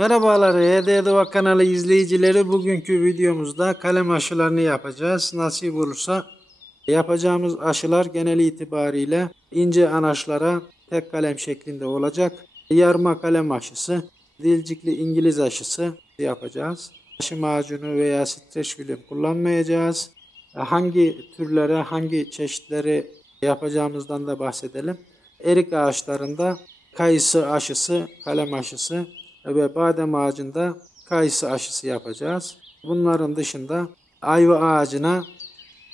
Merhabalar HD Doğa kanalı izleyicileri, bugünkü videomuzda kalem aşılarını yapacağız. Nasip olursa yapacağımız aşılar genel itibariyle ince anaçlara tek kalem şeklinde olacak. Yarma kalem aşısı, dilcikli İngiliz aşısı yapacağız. Aşı macunu veya streç film kullanmayacağız. Hangi türlere, hangi çeşitleri yapacağımızdan da bahsedelim. Erik ağaçlarında kayısı aşısı, kalem aşısı ve badem ağacında kayısı aşısı yapacağız. Bunların dışında ayva ağacına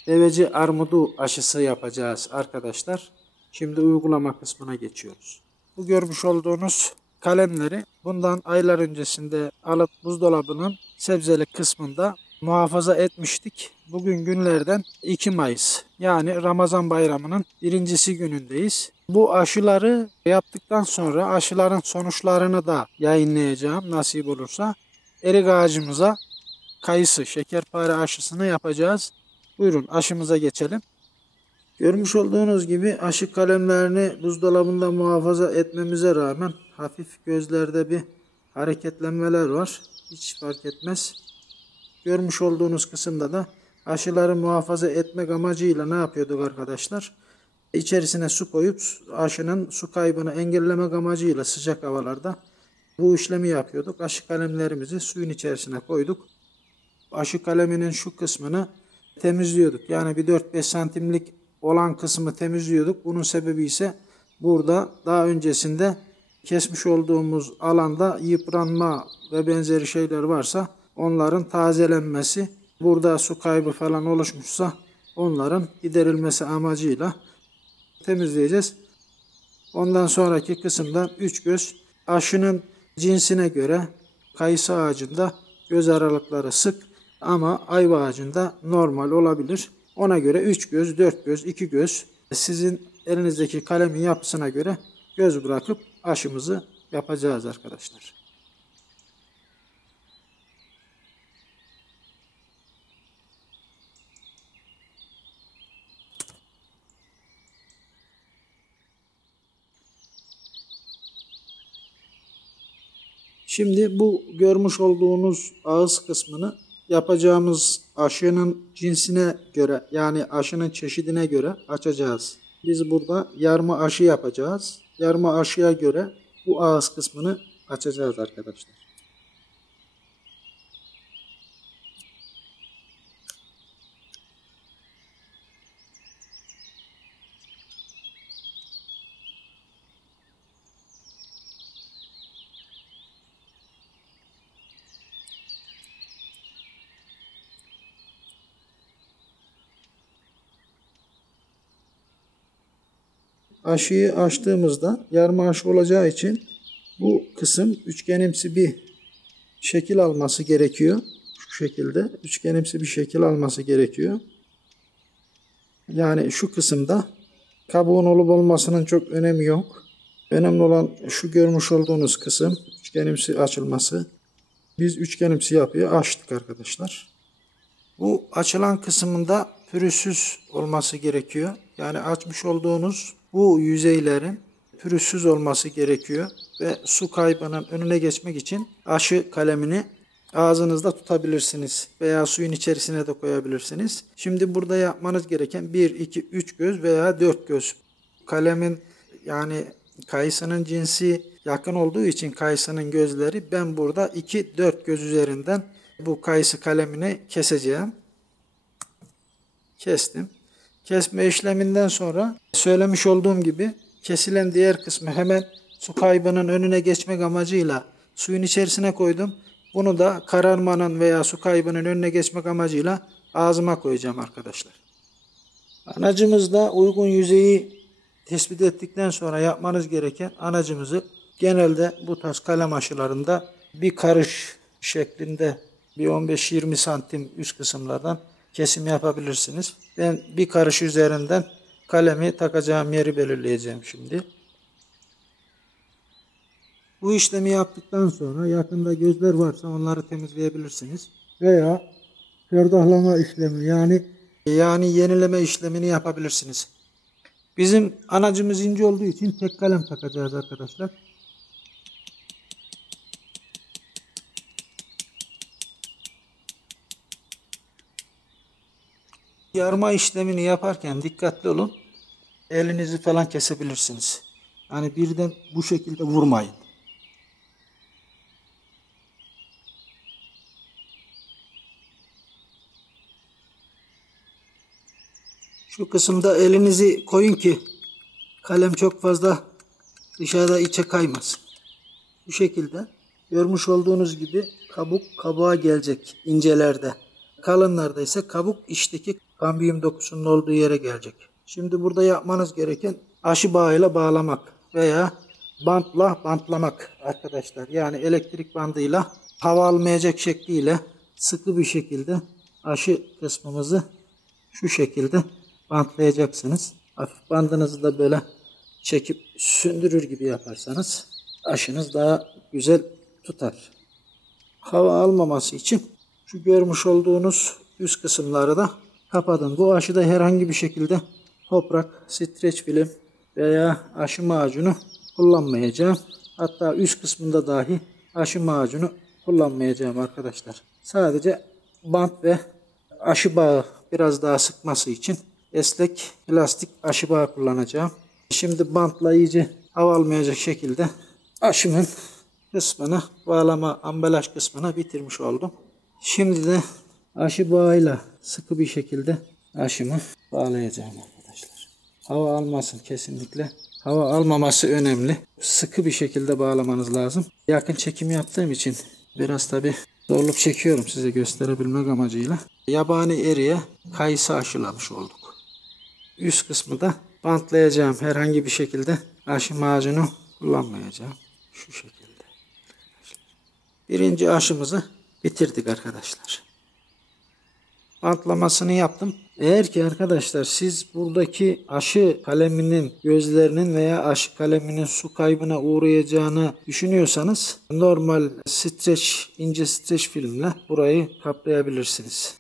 deveci armudu aşısı yapacağız arkadaşlar. Şimdi uygulama kısmına geçiyoruz. Bu görmüş olduğunuz kalemleri bundan aylar öncesinde alıp buzdolabının sebzelik kısmında muhafaza etmiştik. Bugün günlerden 2 Mayıs yani Ramazan bayramının birincisi günündeyiz. Bu aşıları yaptıktan sonra aşıların sonuçlarını da yayınlayacağım nasip olursa. Erik ağacımıza kayısı şekerpare aşısını yapacağız. Buyurun aşımıza geçelim. Görmüş olduğunuz gibi aşı kalemlerini buzdolabında muhafaza etmemize rağmen hafif gözlerde bir hareketlenmeler var. Hiç fark etmez. Görmüş olduğunuz kısımda da aşıları muhafaza etmek amacıyla ne yapıyorduk arkadaşlar? İçerisine su koyup aşının su kaybını engellemek amacıyla sıcak havalarda bu işlemi yapıyorduk. Aşı kalemlerimizi suyun içerisine koyduk. Aşı kaleminin şu kısmını temizliyorduk. Yani bir 4-5 santimlik olan kısmı temizliyorduk. Bunun sebebi ise burada daha öncesinde kesmiş olduğumuz alanda yıpranma ve benzeri şeyler varsa onların tazelenmesi, burada su kaybı falan oluşmuşsa onların giderilmesi amacıyla temizleyeceğiz. Ondan sonraki kısımda 3 göz aşının cinsine göre kayısı ağacında göz aralıkları sık ama ayva ağacında normal olabilir. Ona göre 3 göz, 4 göz, 2 göz sizin elinizdeki kalemin yapısına göre göz bırakıp aşımızı yapacağız arkadaşlar. Şimdi bu görmüş olduğunuz ağız kısmını yapacağımız aşının cinsine göre yani aşının çeşidine göre açacağız. Biz burada yarma aşı yapacağız. Yarma aşıya göre bu ağız kısmını açacağız arkadaşlar. Aşıyı açtığımızda yarma aşı olacağı için bu kısım üçgenimsi bir şekil alması gerekiyor. Şu şekilde üçgenimsi bir şekil alması gerekiyor. Yani şu kısımda kabuğun olup olmasının çok önemi yok. Önemli olan şu görmüş olduğunuz kısım üçgenimsi açılması. Biz üçgenimsi yapıyı açtık arkadaşlar. Bu açılan kısmında pürüzsüz olması gerekiyor. Yani açmış olduğunuz bu yüzeylerin pürüzsüz olması gerekiyor. Ve su kaybının önüne geçmek için aşı kalemini ağzınızda tutabilirsiniz. Veya suyun içerisine de koyabilirsiniz. Şimdi burada yapmanız gereken 1, 2, 3 göz veya 4 göz. Kalemin yani kayısının cinsi yakın olduğu için kayısının gözleri ben burada 2-4 göz üzerinden bu kayısı kalemini keseceğim. Kestim. Kesme işleminden sonra söylemiş olduğum gibi kesilen diğer kısmı hemen su kaybının önüne geçmek amacıyla suyun içerisine koydum. Bunu da kararmanın veya su kaybının önüne geçmek amacıyla ağzıma koyacağım arkadaşlar. Anacımızda uygun yüzeyi tespit ettikten sonra yapmanız gereken anacımızı genelde bu tarz kalem aşılarında bir karış şeklinde bir 15-20 santim üst kısımlardan kesim yapabilirsiniz. Ben bir karış üzerinden kalemi takacağım yeri belirleyeceğim şimdi. Bu işlemi yaptıktan sonra yakında gözler varsa onları temizleyebilirsiniz. Veya ferdahlama işlemi yani yenileme işlemini yapabilirsiniz. Bizim anacımız ince olduğu için tek kalem takacağız arkadaşlar. Yarma işlemini yaparken dikkatli olun. Elinizi falan kesebilirsiniz. Yani birden bu şekilde vurmayın. Şu kısımda elinizi koyun ki kalem çok fazla dışarıda içe kaymasın. Bu şekilde görmüş olduğunuz gibi kabuk kabuğa gelecek incelerde. Kalınlarda ise kabuk içteki kambiyum dokusunun olduğu yere gelecek. Şimdi burada yapmanız gereken aşı bağıyla bağlamak veya bantla bantlamak arkadaşlar. Yani elektrik bandıyla hava almayacak şekliyle sıkı bir şekilde aşı kısmımızı şu şekilde bantlayacaksınız. Hafif bandınızı da böyle çekip sündürür gibi yaparsanız aşınız daha güzel tutar. Hava almaması için şu görmüş olduğunuz üst kısımları da kapatın. Bu aşıda herhangi bir şekilde toprak, streç film veya aşı macunu kullanmayacağım. Hatta üst kısmında dahi aşı macunu kullanmayacağım arkadaşlar. Sadece bant ve aşı bağı biraz daha sıkması için esnek plastik aşı bağı kullanacağım. Şimdi bantla iyice hava almayacak şekilde aşımın kısmını bağlama ambalaj kısmına bitirmiş oldum. Şimdi de aşı bağıyla sıkı bir şekilde aşımı bağlayacağım arkadaşlar. Hava almasın kesinlikle. Hava almaması önemli. Sıkı bir şekilde bağlamanız lazım. Yakın çekim yaptığım için biraz tabi zorluk çekiyorum size gösterebilmek amacıyla. Yabani eriye kayısı aşılamış olduk. Üst kısmı da bantlayacağım. Herhangi bir şekilde aşı macunu kullanmayacağım. Şu şekilde. Birinci aşımızı bitirdik arkadaşlar. Bantlamasını yaptım. Eğer ki arkadaşlar siz buradaki aşı kaleminin gözlerinin veya aşı kaleminin su kaybına uğrayacağını düşünüyorsanız normal streç, ince streç filmle burayı kaplayabilirsiniz.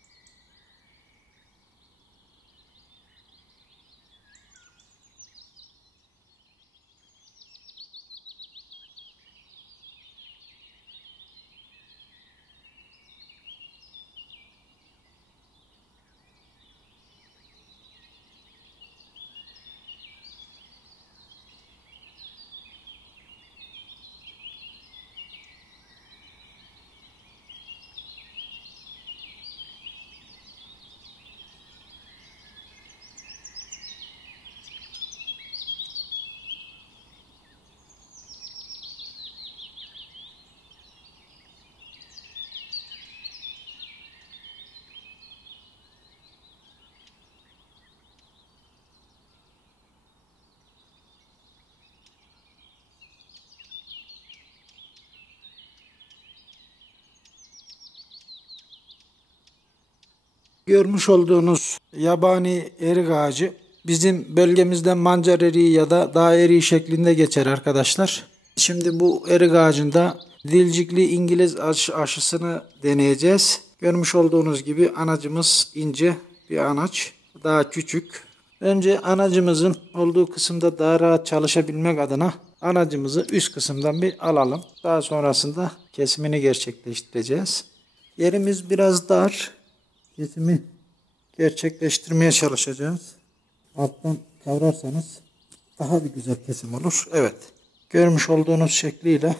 Görmüş olduğunuz yabani erik ağacı bizim bölgemizde mancar eriği ya da dağ eriği şeklinde geçer arkadaşlar. Şimdi bu erik ağacında dilcikli İngiliz aşısını deneyeceğiz. Görmüş olduğunuz gibi anacımız ince bir anaç, daha küçük. Önce anacımızın olduğu kısımda daha rahat çalışabilmek adına anacımızı üst kısımdan bir alalım. Daha sonrasında kesimini gerçekleştireceğiz. Yerimiz biraz dar. Kesimi gerçekleştirmeye çalışacağız. Alttan kavrarsanız daha bir güzel kesim olur. Evet. Görmüş olduğunuz şekliyle.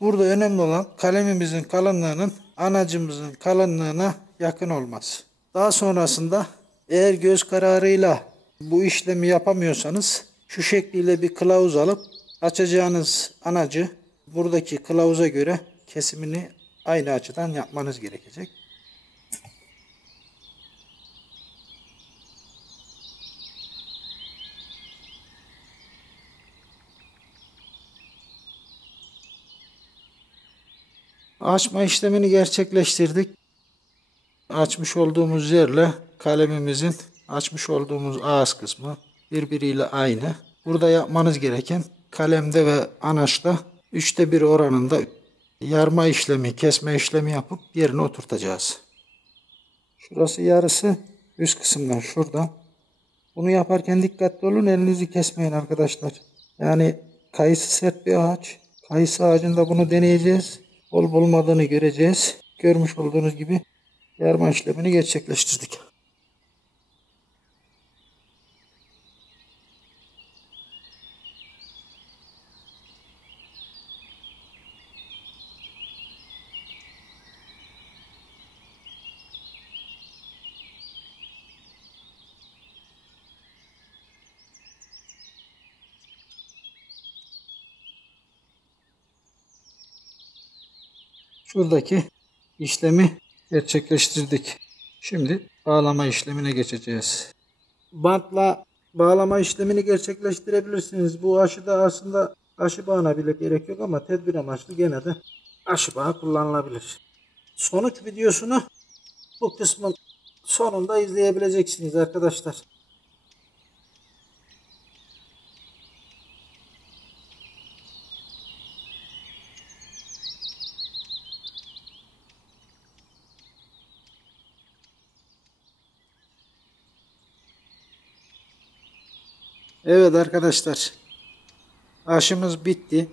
Burada önemli olan kalemimizin kalınlığının anacımızın kalınlığına yakın olması. Daha sonrasında eğer göz kararıyla bu işlemi yapamıyorsanız şu şekliyle bir kılavuz alıp açacağınız anacı buradaki kılavuza göre kesimini aynı açıdan yapmanız gerekecek. Açma işlemini gerçekleştirdik. Açmış olduğumuz yerle kalemimizin açmış olduğumuz ağız kısmı birbiriyle aynı. Burada yapmanız gereken kalemde ve anaçta 1/3 oranında yarma işlemi, kesme işlemi yapıp yerine oturtacağız. Şurası yarısı üst kısımdan şuradan. Bunu yaparken dikkatli olun, elinizi kesmeyin arkadaşlar. Yani kayısı sert bir ağaç. Kayısı ağacında bunu deneyeceğiz. Olup olmadığını göreceğiz. Görmüş olduğunuz gibi yarma işlemini gerçekleştirdik. Şuradaki işlemi gerçekleştirdik. Şimdi bağlama işlemine geçeceğiz. Bantla bağlama işlemini gerçekleştirebilirsiniz. Bu aşıda aslında aşı bağına bile gerek yok ama tedbir amaçlı gene de aşı bağı kullanılabilir. Sonuç videosunu bu kısmın sonunda izleyebileceksiniz arkadaşlar. Evet arkadaşlar, aşımız bitti.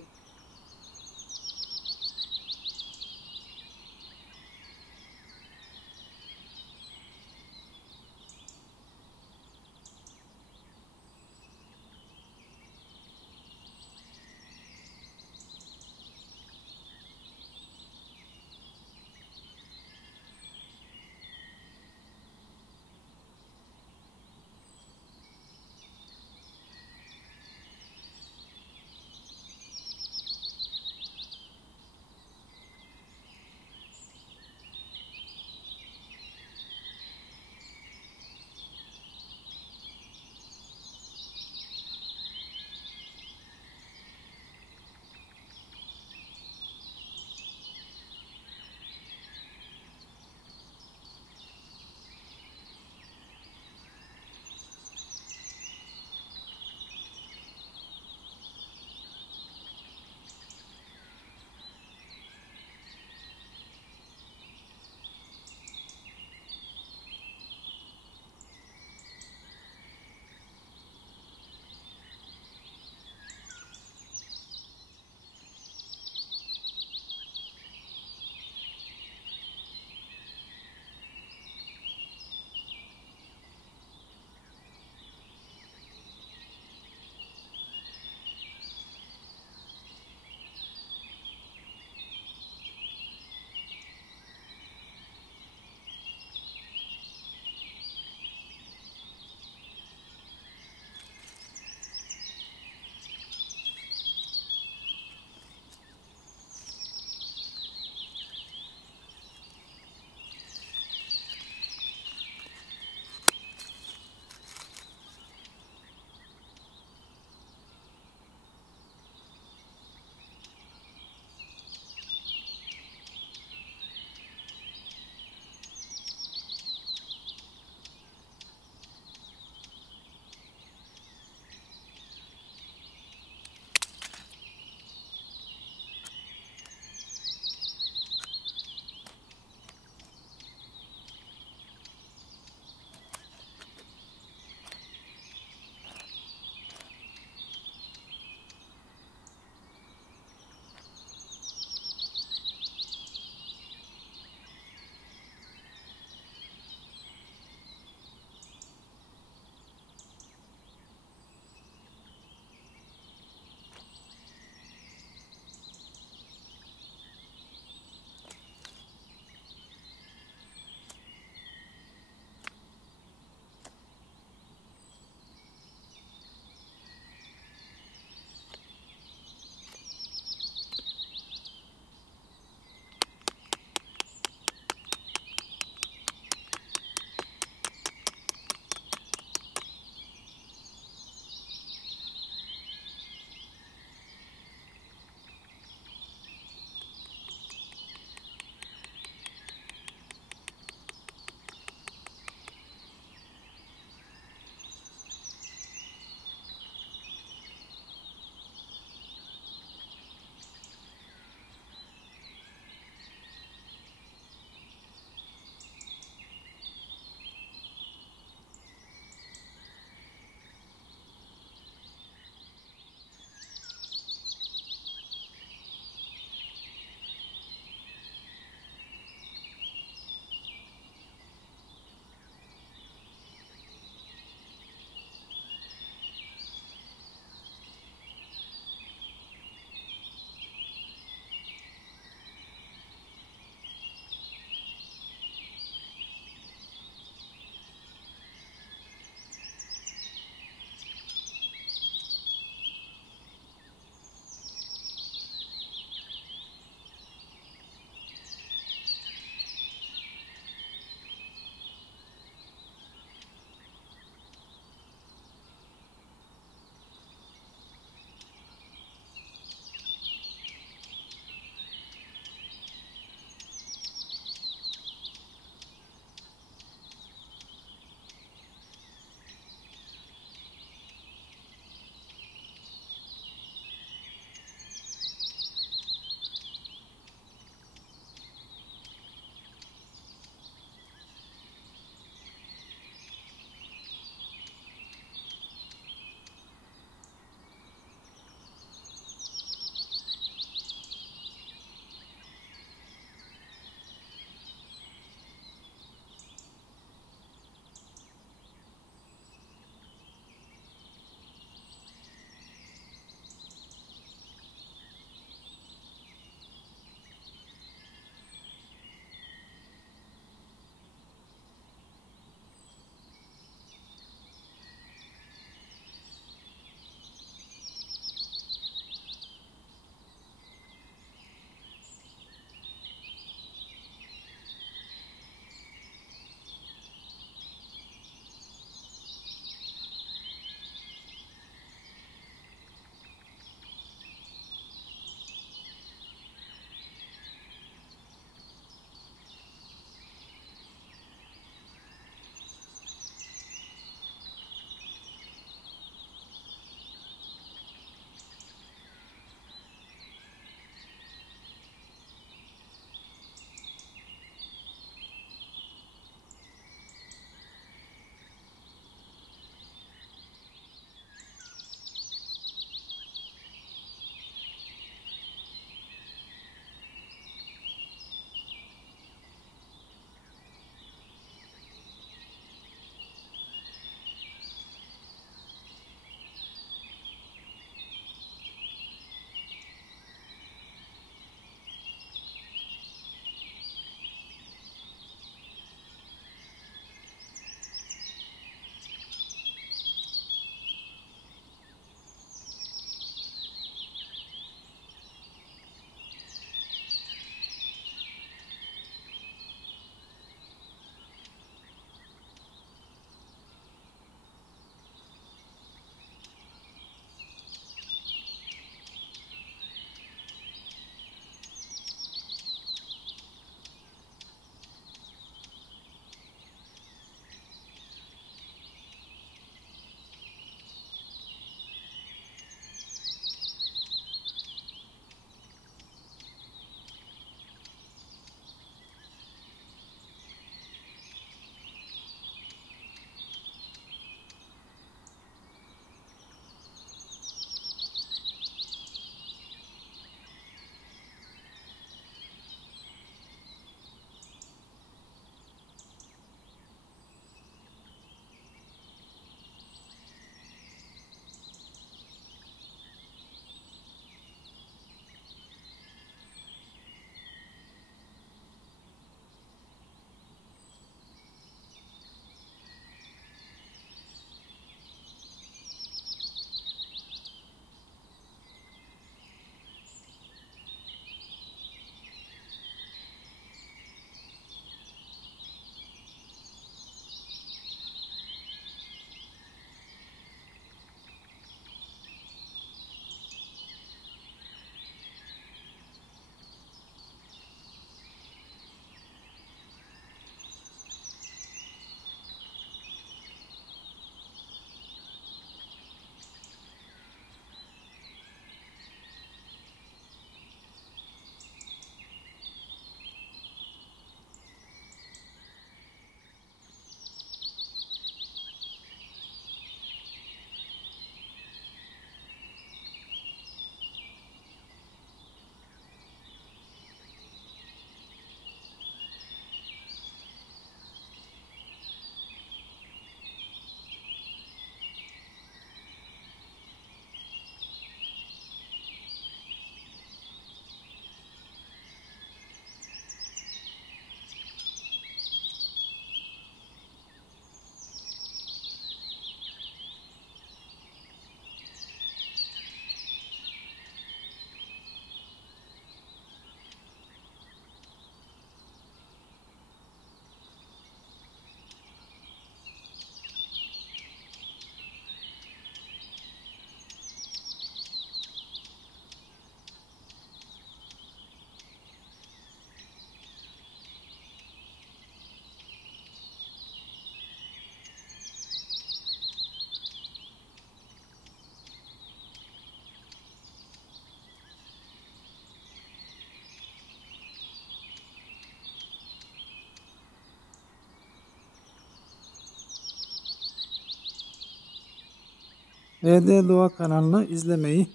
HD Doğa kanalını izlemeyi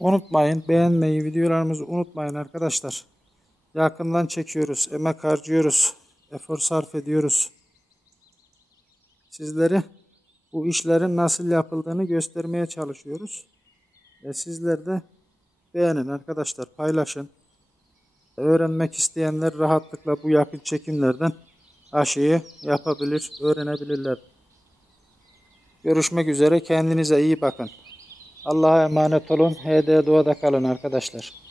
unutmayın. Beğenmeyi, videolarımızı unutmayın arkadaşlar. Yakından çekiyoruz, emek harcıyoruz, efor sarf ediyoruz. Sizlere bu işlerin nasıl yapıldığını göstermeye çalışıyoruz. Sizler de beğenin arkadaşlar, paylaşın. Öğrenmek isteyenler rahatlıkla bu yakın çekimlerden aşıyı yapabilir, öğrenebilirler. Görüşmek üzere, kendinize iyi bakın. Allah'a emanet olun, HD Doğa'da kalın arkadaşlar.